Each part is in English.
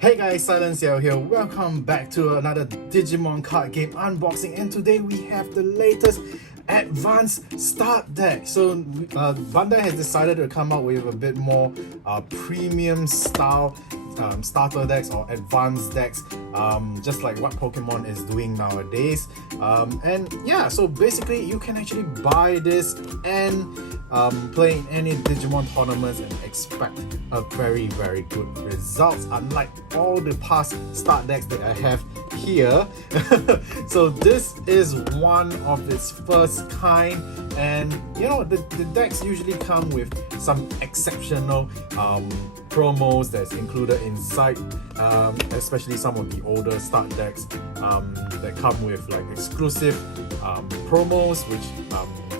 Hey guys, SilentCiel here. Welcome back to another Digimon card game unboxing, and today we have the latest advanced start deck. So Bandai has decided to come out with a bit more premium style starter decks or advanced decks, just like what Pokemon is doing nowadays. And yeah, so basically you can actually buy this and play in any Digimon tournaments and expect a very good results, unlike all the past start decks that I have here. So this is one of its first kind, and you know, the decks usually come with some exceptional promos that's included inside, especially some of the older start decks that come with like exclusive promos, which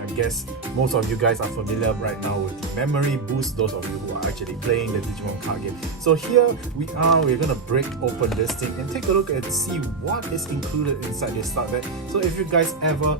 I guess most of you guys are familiar right now with the memory boost, those of you who are actually playing the Digimon card game. So here we're gonna break open this thing and take a look and see what is included inside this start deck. So if you guys ever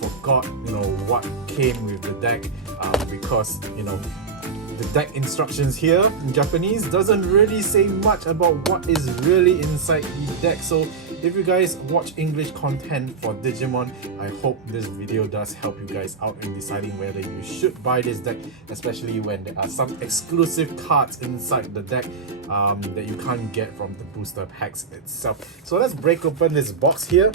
forgot, you know, what came with the deck, because you know, the deck instructions here in Japanese doesn't really say much about what is really inside the deck. So if you guys watch English content for Digimon, I hope this video does help you guys out in deciding whether you should buy this deck, especially when there are some exclusive cards inside the deck that you can't get from the booster packs itself. So let's break open this box here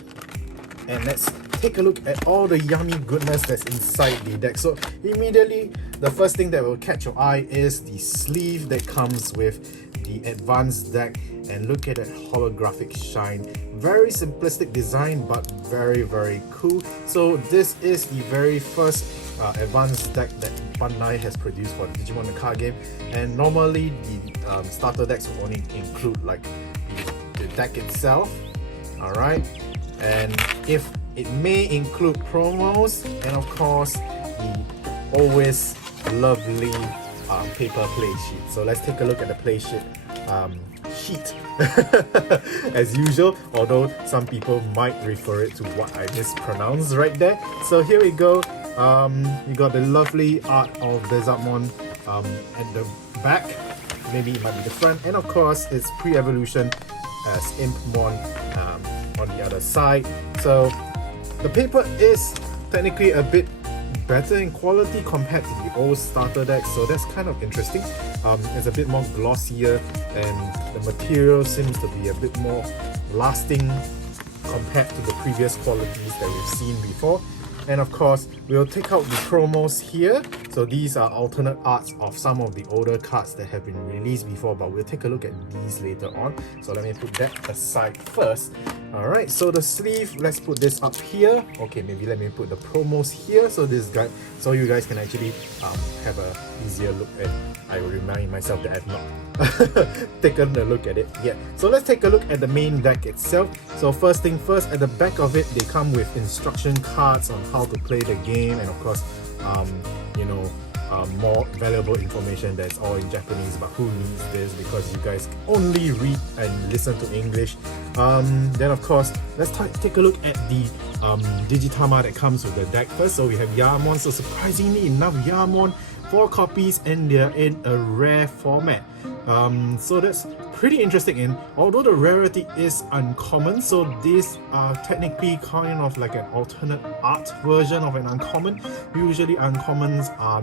and let's take a look at all the yummy goodness that's inside the deck. So immediately, the first thing that will catch your eye is the sleeve that comes with the advanced deck, and look at that holographic shine. Very simplistic design, but very cool. So this is the very first advanced deck that Bandai has produced for the Digimon the card game, and normally the starter decks will only include like the deck itself, alright, and if it may include promos, and of course the always lovely paper play sheet. So let's take a look at the play sheet as usual, although some people might refer it to what I mispronounced right there. So here we go. You got the lovely art of Beelzemon at the back, maybe it might be the front, and of course it's pre-evolution as Impmon on the other side. So the paper is technically a bit better in quality compared to the old starter deck, so that's kind of interesting. It's a bit more glossier, and the material seems to be a bit more lasting compared to the previous qualities that we've seen before. And of course, we'll take out the promos here. So these are alternate arts of some of the older cards that have been released before, but we'll take a look at these later on. So let me put that aside first. Alright, so the sleeve, let's put this up here. Okay, maybe let me put the promos here, so this guy, so you guys can actually have a easier look at. I will remind myself that I've not taken a look at it yet. So let's take a look at the main deck itself. So first thing first, at the back of it, they come with instruction cards on how to play the game, and of course, you know, more valuable information that's all in Japanese, but who needs this because you guys only read and listen to English. Then of course, let's take a look at the Digitama that comes with the deck first. So we have Yamon. So surprisingly enough, Yamon, 4 copies, and they're in a rare format. So that's pretty interesting, and although the rarity is uncommon, so these are technically kind of like an alternate art version of an uncommon. Usually uncommons are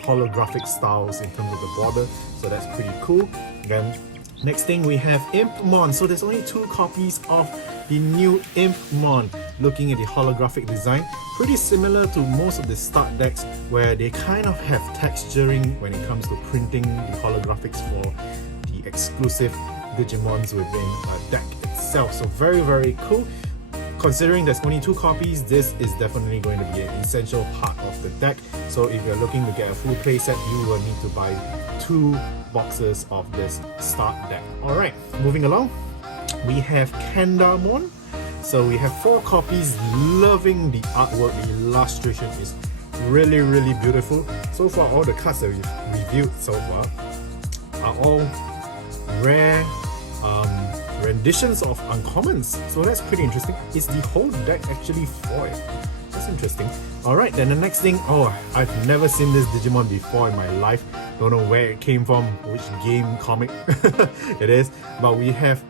holographic styles in terms of the border, so that's pretty cool. Then next thing we have Impmon. So there's only 2 copies of the new Impmon. Looking at the holographic design, pretty similar to most of the start decks where they kind of have texturing when it comes to printing the holographics for the exclusive Digimons within a deck itself. So very cool. Considering there's only 2 copies, this is definitely going to be an essential part of the deck. So if you're looking to get a full playset, you will need to buy 2 boxes of this start deck. Alright, moving along, we have Kendamon. So we have 4 copies. Loving the artwork, the illustration is really beautiful. So far, all the cards that we've reviewed so far are all rare renditions of uncommons, so that's pretty interesting. Is the whole deck actually foil? That's interesting. Alright, then the next thing, oh, I've never seen this Digimon before in my life. Don't know where it came from, which game comic it is. But we have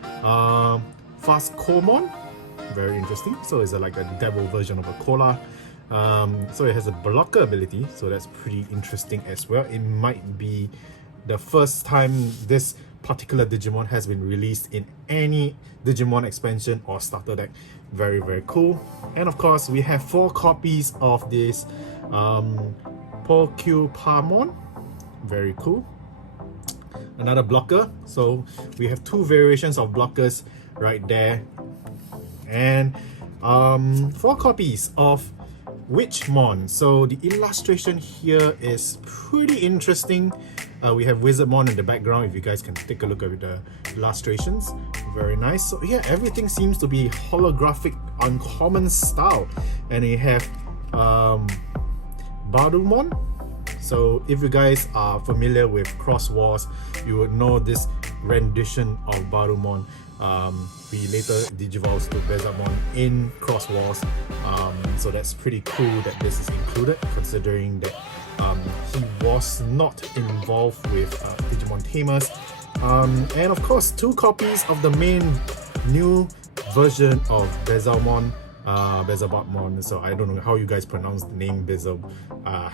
Fast Common, very interesting. So it's like a devil version of a cola. So it has a blocker ability, so that's pretty interesting as well. It might be the first time this particular Digimon has been released in any Digimon expansion or starter deck. Very, very cool. And of course, we have 4 copies of this Pokupamon. Very cool. Another blocker. So we have 2 variations of blockers right there. And 4 copies of Witchmon. So the illustration here is pretty interesting. We have Wizardmon in the background, if you guys can take a look at the illustrations. Very nice. So yeah, everything seems to be holographic, uncommon style. And you have Beelzemon. So if you guys are familiar with Cross Wars, you would know this rendition of Beelzemon. We later digivolves to Beelzemon in Cross Wars. So that's pretty cool that this is included, considering that he was not involved with Digimon Tamers. And of course, 2 copies of the main new version of Beelzemon, Beelzebubmon. So I don't know how you guys pronounce the name Beelzeb. I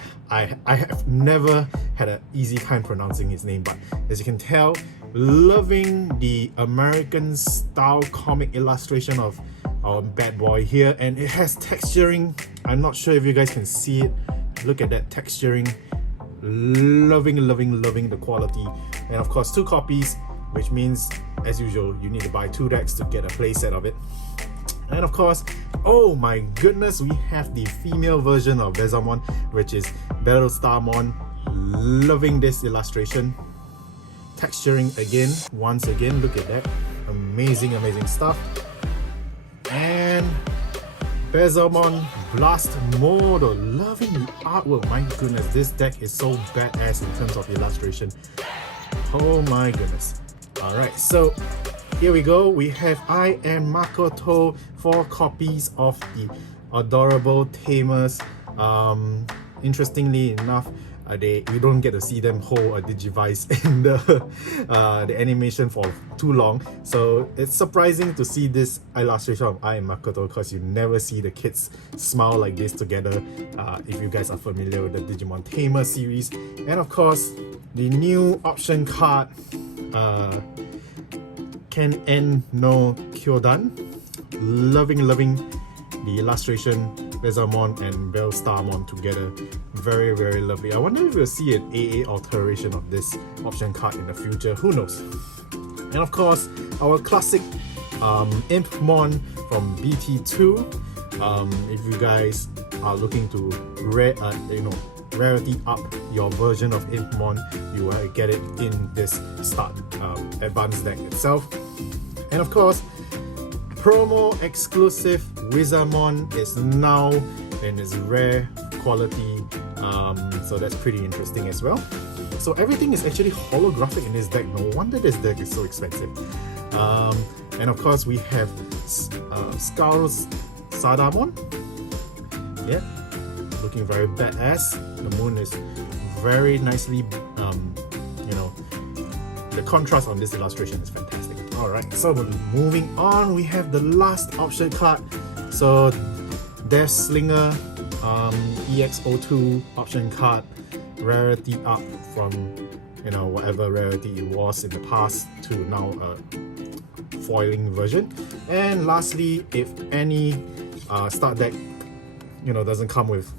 have never had an easy time pronouncing his name, but as you can tell, loving the American style comic illustration of our bad boy here, and it has texturing. I'm not sure if you guys can see it. Look at that texturing. Loving the quality. And of course, 2 copies, which means as usual you need to buy 2 decks to get a playset of it. And of course, oh my goodness, we have the female version of Beelzemon, which is Battlestarmon. Loving this illustration. Texturing again, once again, look at that. Amazing stuff. And Beelzemon Blast Mode. Loving the artwork. My goodness, this deck is so badass in terms of illustration. Oh my goodness. Alright, so here we go. We have I Am Makoto, 4 copies of the adorable Tamers. Interestingly enough, you don't get to see them hold a Digivice in the animation for too long. So it's surprising to see this illustration of I Am Makoto, because you never see the kids smile like this together if you guys are familiar with the Digimon Tamer series. And of course, the new option card, Ken En no Kyodan. Loving the illustration, Beelzemon and Battlestarmon together. Very lovely. I wonder if we'll see an AA alteration of this option card in the future. Who knows? And of course, our classic Impmon from BT2. If you guys are looking to rarity up your version of Impmon, you will get it in this start advanced deck itself. And of course, promo exclusive Wizardmon is now in its rare quality, so that's pretty interesting as well. So everything is actually holographic in this deck. No wonder this deck is so expensive. And of course, we have Skull's Sadamon. Yeah, looking very badass. The moon is very nicely, the contrast on this illustration is fantastic. Alright, so moving on, we have the last option card. So Death Slinger EX02 option card, rarity up from whatever rarity it was in the past to now a foiling version. And lastly, if any start deck doesn't come with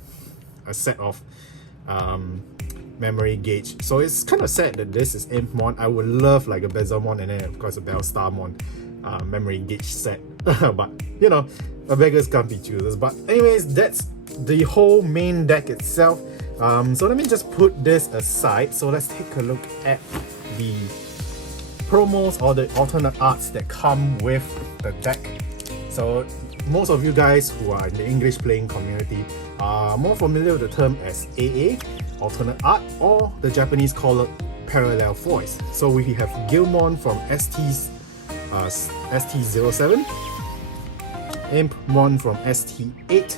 a set of memory gauge, so it's kind of sad that this is Impmon. I would love like a Beelzemon and then of course a Battlestarmon memory gauge set. But a beggars can't be choosers. But anyways, that's the whole main deck itself. So let me just put this aside. So let's take a look at the promos or the alternate arts that come with the deck. So most of you guys who are in the English playing community are more familiar with the term as AA, alternate art, or the Japanese call it parallel voice. So we have Gilmon from ST-07, Impmon from ST-8.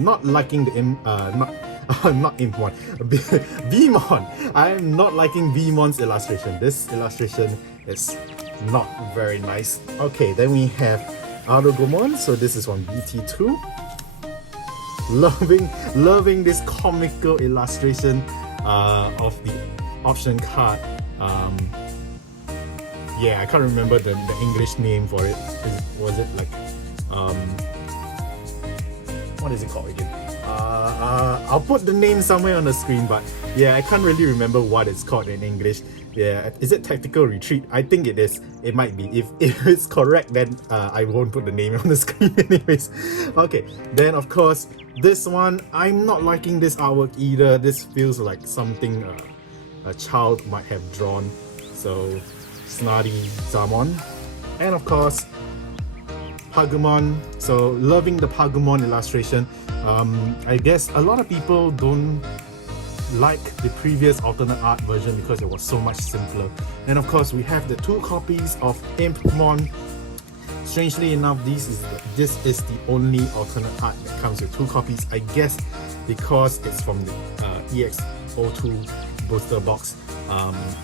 Not liking the not Impmon, Beelzemon. I am not liking Beelzemon's illustration. This illustration is not very nice. Okay, then we have Aragomon. So this is from BT2. Loving this comical illustration of the option card. Yeah, I can't remember the English name for it. Was it like what is it called again? I'll put the name somewhere on the screen, but yeah, I can't really remember what it's called in English. Yeah, is it Tactical Retreat? I think it is. It might be. If it's correct, then I won't put the name on the screen anyways. Okay, then of course, this one, I'm not liking this artwork either. This feels like something a child might have drawn. So, Snarty Zamon. And of course, Pagumon. So, loving the Pagumon illustration. I guess a lot of people don't like the previous alternate art version because it was so much simpler. And of course, we have the 2 copies of Impmon. Strangely enough, this is the only alternate art that comes with 2 copies. I guess because it's from the EX02 booster box,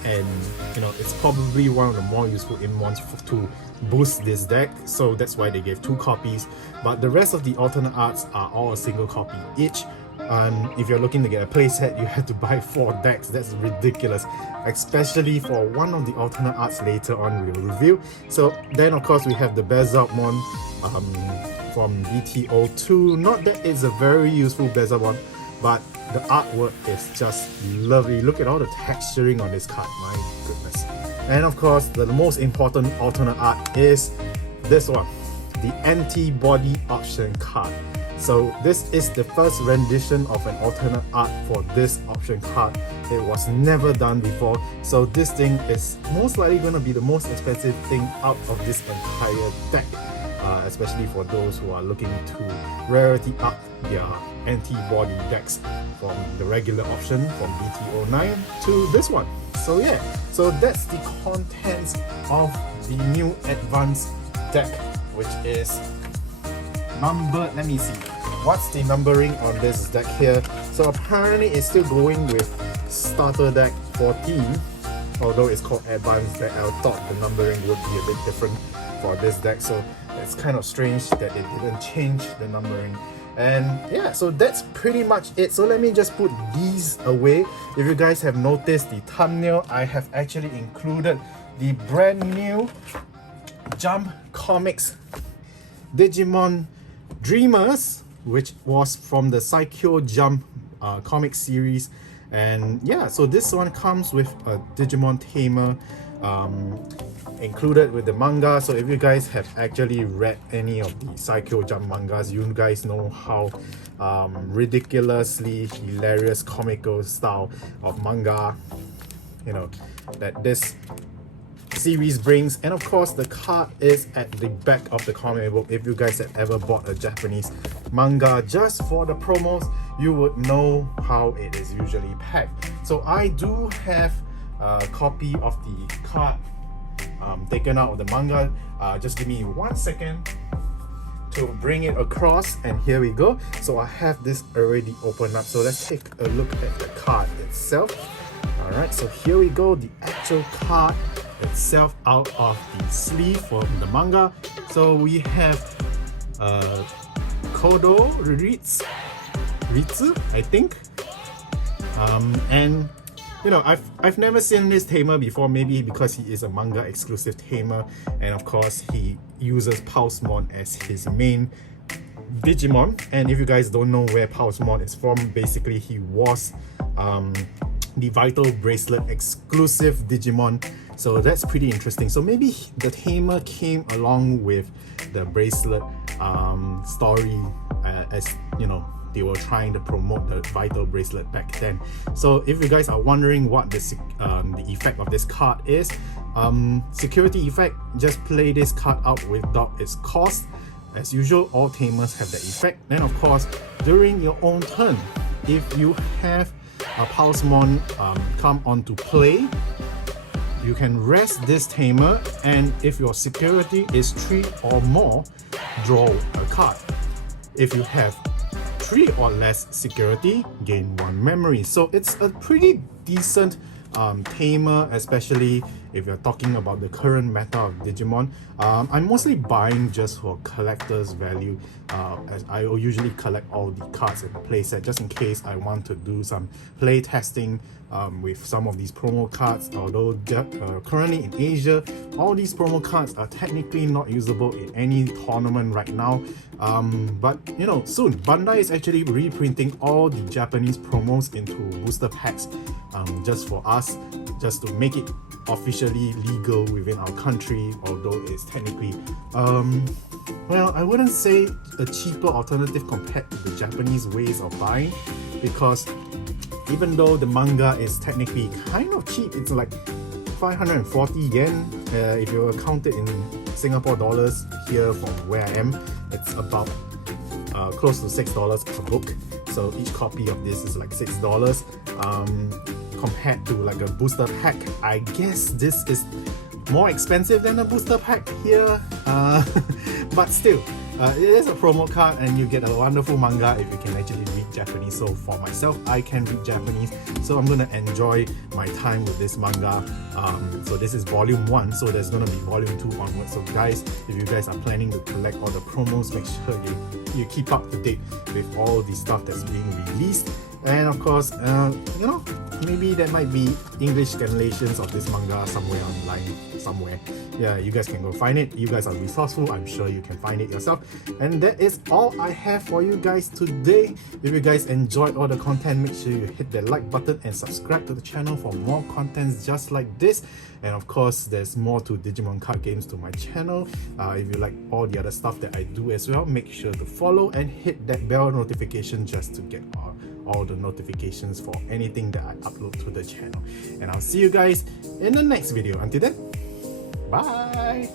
and you know, it's probably one of the more useful Impmons to boost this deck, so that's why they gave 2 copies. But the rest of the alternate arts are all a single copy each. If you're looking to get a playset, you have to buy 4 decks. That's ridiculous, especially for one of the alternate arts later on we'll review. So then of course we have the Beelzemon from BT02. Not that it's a very useful Beelzemon, but the artwork is just lovely. Look at all the texturing on this card, my goodness. And of course, the most important alternate art is this one, the antibody option card. So this is the first rendition of an alternate art for this option card. It was never done before, so this thing is most likely going to be the most expensive thing out of this entire deck, especially for those who are looking to rarity up their antibody decks from the regular option from BT09 to this one. So yeah, so that's the contents of the new advanced deck, which is numbered. Let me see, what's the numbering on this deck here? So apparently it's still going with starter deck 14, although it's called advanced deck. I thought the numbering would be a bit different for this deck, so it's kind of strange that it didn't change the numbering. And yeah, so that's pretty much it. So let me just put these away. If you guys have noticed the thumbnail, I have actually included the brand new Jump Comics Digimon Dreamers, which was from the SilentCiel Jump comic series. And yeah, so this one comes with a Digimon tamer included with the manga. So if you guys have actually read any of the SilentCiel Jump mangas, you guys know how ridiculously hilarious comical style of manga, you know, that this series brings. And of course, the card is at the back of the comic book. If you guys have ever bought a Japanese manga just for the promos, you would know how it is usually packed. So I do have a copy of the card taken out of the manga. Just give me 1 second to bring it across, and here we go. So I have this already opened up, so let's take a look at the card itself. Alright, so here we go, the actual card itself out of the sleeve from the manga. So we have Kodo Ritsu, I think, and you know, I've never seen this tamer before, maybe because he is a manga exclusive tamer, and of course he uses Beelzemon as his main Digimon. And if you guys don't know where Beelzemon is from, basically he was the Vital Bracelet exclusive Digimon. So that's pretty interesting. So maybe the tamer came along with the bracelet story, as you know, they were trying to promote the Vital Bracelet back then. So if you guys are wondering what the effect of this card is, security effect, just play this card out without its cost. As usual, all tamers have that effect. Then of course, during your own turn, if you have a Beelzemon come onto play, you can rest this tamer, and if your security is 3 or more, draw a card. If you have 3 or less security, gain 1 memory. So it's a pretty decent tamer, especially if you're talking about the current meta of Digimon. I'm mostly buying just for collector's value, as I usually collect all the cards in the playset just in case I want to do some play testing with some of these promo cards. Although currently in Asia, all these promo cards are technically not usable in any tournament right now, but you know, soon Bandai is actually reprinting all the Japanese promos into booster packs, just for us, just to make it officially legal within our country, although it's technically well, I wouldn't say a cheaper alternative compared to the Japanese ways of buying, because even though the manga is technically kind of cheap, it's like 540 yen. If you count it in Singapore dollars, here from where I am, it's about close to $6 per book. So each copy of this is like $6. Compared to like a booster pack, I guess this is more expensive than a booster pack here, but still, it is a promo card and you get a wonderful manga if you can actually read Japanese. So for myself, I can read Japanese, so I'm gonna enjoy my time with this manga. So this is volume 1, so there's gonna be volume 2 onwards. So guys, if you guys are planning to collect all the promos, make sure you keep up to date with all the stuff that's being released. And of course, you know, maybe there might be English translations of this manga somewhere online, somewhere. Yeah, you guys can go find it. You guys are resourceful, I'm sure you can find it yourself. And that is all I have for you guys today. If you guys enjoyed all the content, make sure you hit that like button and subscribe to the channel for more contents just like this. And of course, there's more to Digimon card games to my channel. If you like all the other stuff that I do as well, make sure to follow and hit that bell notification just to get all the notifications for anything that I upload to the channel. And I'll see you guys in the next video. Until then, bye!